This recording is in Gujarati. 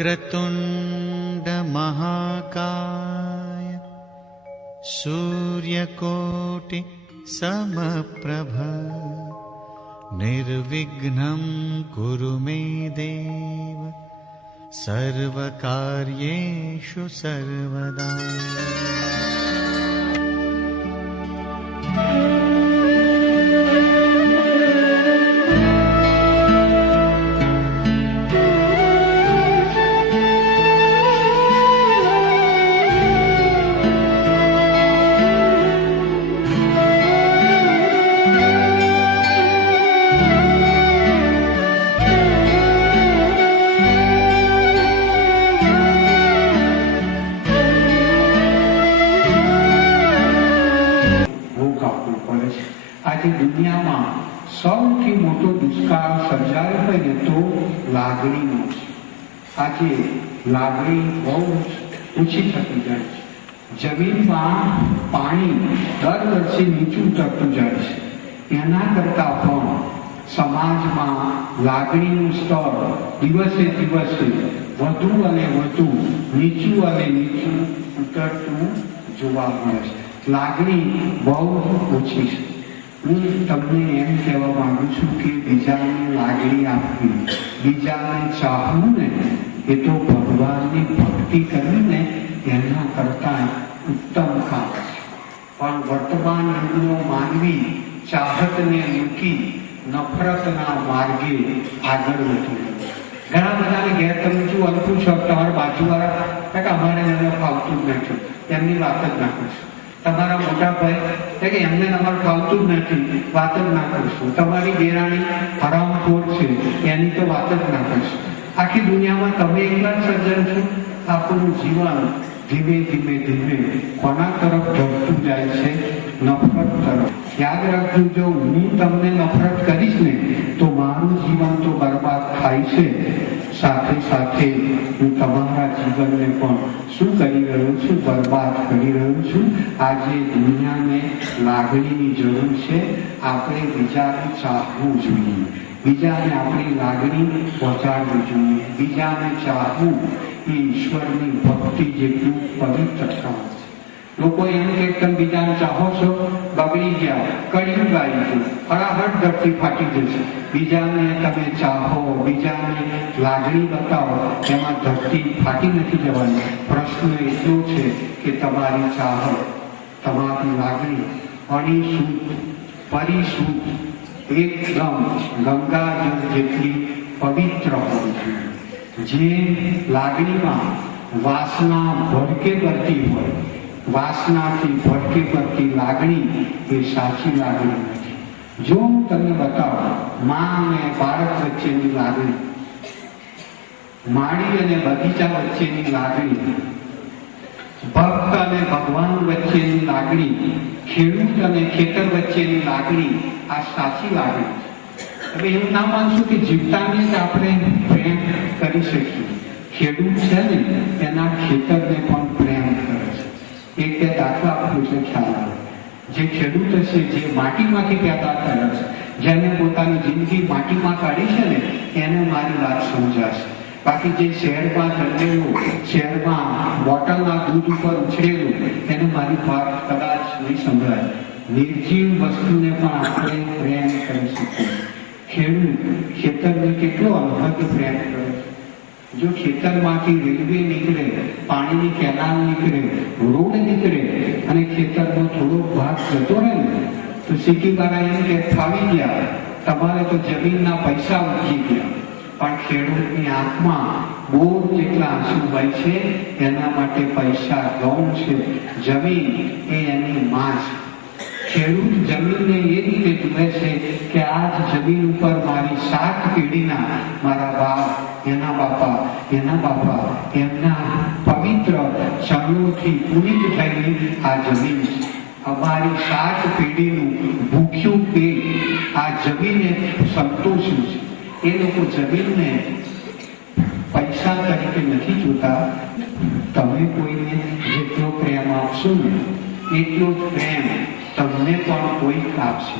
वक्रतुण्ड महाकाय सूर्यकोटि समप्रभ निर्विघ्नं कुरु मे देव सर्वकार्येषु सर्वदा। आज दुनिया में सौथी मोटो दुष्काळ सर्जायो होय तो लागणीनो छे। आज लागणी बहुत ओછી થતી જાય છે। જમીનમાં પાણી દર વર્ષે નીચું ઉતરતું જાય છે। એના કરતા પણ સમાજમાં લાગણીનું સ્તર દિવસે દિવસે વધુ અને વધુ નીચું અને નીચું ઉતરતું જોવા મળે છે। લાગણી બહુ ઓછી છે। હું તમને એમ કહેવા માંગુ છું કે બીજાને લાગણી આપવી, બીજાને ચાહવું ને એ તો ભગવાનની ભક્તિ કરીને એના કરતા ઉત્તમ કામ છે। પણ વર્તમાન યુગનો માનવી ચાહતને મૂકી નફરતના માર્ગે આગળ વધી ઘણા બધાને ઘેર તમે જો અનુકૂળ છો તમારા બાજુવાળા અમારે એને ફાવતું જ નથી એમની વાત જ ના કરશો। તમારા મોટા ભાઈ કે એમને અમારે ફાવતું જ નથી વાત જ ના કરશો। તમારી દેરાણી હરામખોર છે એની તો વાત જ ના કરશો। આખી દુનિયામાં તમે એકલા જ સજ્જન છો। આપણું જીવન ધીમે ધીમે ધીમે કોના તરફ ઢળતું જાય છે? નફરત તરફ। યાદ રાખજો, જો હું તમને નફરત કરીશ ને તો મારું જીવન તો બરબાદ થાય છે, સાથે સાથે હું તમારા જીવનને પણ શું કરી રહ્યો છું? બરબાદ કરી રહ્યો છું। આજે દુનિયાને લાગણીની જરૂર છે। આપણે બીજાને ચાહવું જોઈએ, બીજાને આપણી લાગણી પહોંચાડવી જોઈએ। બીજાને ચાહવું એ ઈશ્વરની ભક્તિ જેટલું પવિત્ર કામ છે। લોકો એમ કે તમે બીજાને ચાહો છો, બગડી ગયા, કળિયુગ આવી ગયું, ફટાફટ ધરતી ફાટી જશે। બીજાને તમે ચાહો, બીજાને લાગણી બતાવો, એમાં ધરતી ફાટી નથી જવાની। પ્રશ્ન એટલો છે કે તમારી ચાહત, તમારી લાગણી અણિશુદ્ધ, પરિશુદ્ધ, એકદમ ગંગાજળ જેટલી પવિત્ર હોવી જોઈએ। જે લાગણીમાં વાસના ભડકે કરતી હોય, વાસનાથી ભડકે કરતી લાગણી એ સાચી લાગણી નથી। જો હું તમને બતાવું માં અને બાળક વચ્ચેની લાગણી, માળી અને બગીચા વચ્ચેની લાગણી, ભક્ત અને ભગવાન વચ્ચેની લાગણી, ખેડૂત અને ખેતર વચ્ચેની લાગણી, આ સાચી લાગણી છે। હવે એવું ના માનશું કે જીવતાને જ આપણે પ્રેમ કરી શકીએ। ખેડૂત છે ને એના ખેતરને પણ પ્રેમ કરે છે। એક બે દાખલા આપું છે ખ્યાલ આવે। જે ખેડૂત છે, જે માટીમાંથી પેદા થયા છે, જેને પોતાની જિંદગી માટીમાં કાઢી છે ને એને મારી વાત સમજાશે। બાકી જે શહેરમાં જન્મેલું, શહેરમાં બોટલના દૂધ ઉપર ઉછરેલું, એને મારી વાત કદાચ નહીં સંભળાય। નિર્જીવ વસ્તુને પણ આપણે પ્રેમ કરી શકીએ। ખેડૂત ખેતરને કેટલો અનહદ પ્રેમ કરે છે। જો ખેતરમાંથી રેલવે નીકળે, પાણીની કેનાલ નીકળે, રોડ નીકળે અને ખેતરનો થોડો ભાગ જતો રહે ને તો સિટીવાળા એમ કે ફાવી ગયા, તમારે તો જમીનના પૈસા ઉઠી ગયા। પણ ખેડૂતની આંખમાં બોર જેટલા આંસુ હોય છે, એના માટે પૈસા ગૌણ છે। જમીન એ એની માં છે। ખેડૂત જમીનને એ રીતે જુએ છે કે આજ જમીન ઉપર મારી 7 પેઢીના મારા બાપ, એના બાપા, એના બાપા, એમના પવિત્ર ચરણોથી પુનિત થયેલી આ જમીન છે। અમારી 7 પેઢીનું ભૂખ્યું પેટ આ જમીને સંતોષ્યું છે। એ લોકો જમીનને પૈસા તરીકે નથી જોતા। તમે કોઈને જેટલો પ્રેમ આપશો ને એટલો જ પ્રેમ તમને પણ કોઈક આપશે।